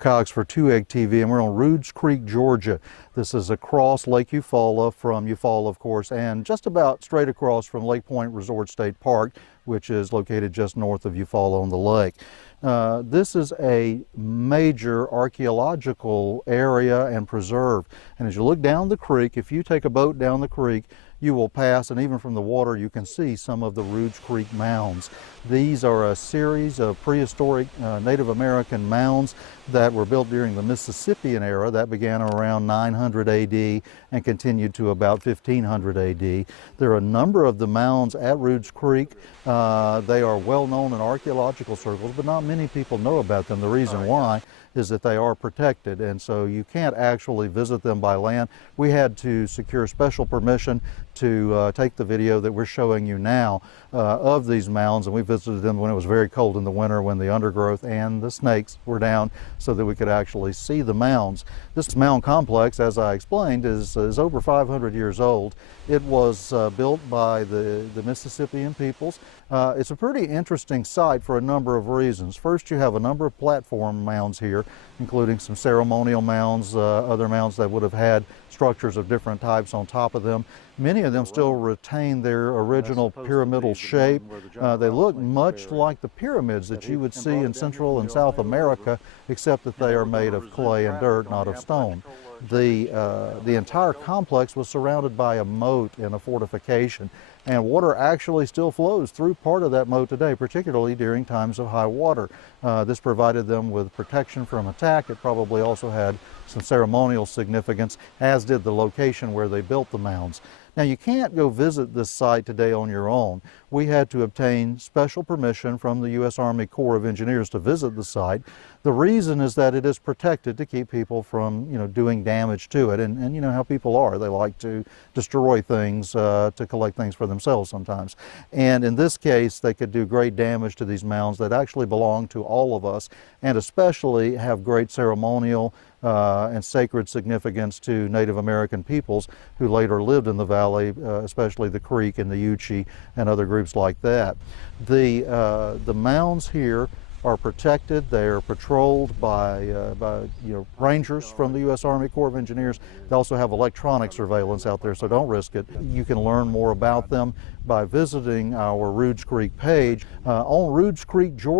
Cox for 2-Egg TV, and we're on Roods Creek, Georgia. This is across Lake Eufaula from Eufaula, of course, and just about straight across from Lake Point Resort State Park, which is located just north of Eufaula on the lake. This is a major archaeological area and preserve. And as you look down the creek, if you take a boat down the creek, you will pass, and even from the water you can see some of the Roods Creek mounds. These are a series of prehistoric Native American mounds that were built during the Mississippian era. That began around 900 AD and continued to about 1500 AD. There are a number of the mounds at Roods Creek. They are well known in archaeological circles, but not many people know about them. The reason why is that they are protected, and so you can't actually visit them by land. We had to secure special permission to take the video that we're showing you now of these mounds, and we visited them when it was very cold in the winter, when the undergrowth and the snakes were down, so that we could actually see the mounds. This mound complex, as I explained, is over 500 years old. It was built by the Mississippian peoples. It's a pretty interesting site for a number of reasons. First, you have a number of platform mounds here, including some ceremonial mounds, other mounds that would have had structures of different types on top of them. Many of them still retain their original pyramidal shape. They look much like the pyramids that you would see in Central and South America, except that they are made of clay and dirt, not of stone. The entire complex was surrounded by a moat and a fortification, and water actually still flows through part of that moat today, particularly during times of high water. This provided them with protection from attack. It probably also had some ceremonial significance, as did the location where they built the mounds. Now, you can't go visit this site today on your own. We had to obtain special permission from the U.S. Army Corps of Engineers to visit the site. The reason is that it is protected to keep people from, doing damage to it. And you know how people are. They like to destroy things to collect things for themselves sometimes. And in this case, they could do great damage to these mounds that actually belong to all of us, and especially have great ceremonial and sacred significance to Native American peoples who later lived in the valley, especially the Creek and the Yuchi and other groups like that. The mounds here are protected. They are patrolled by rangers from the U.S. Army Corps of Engineers. They also have electronic surveillance out there, so don't risk it. You can learn more about them by visiting our Roods Creek page on Roods Creek, Georgia.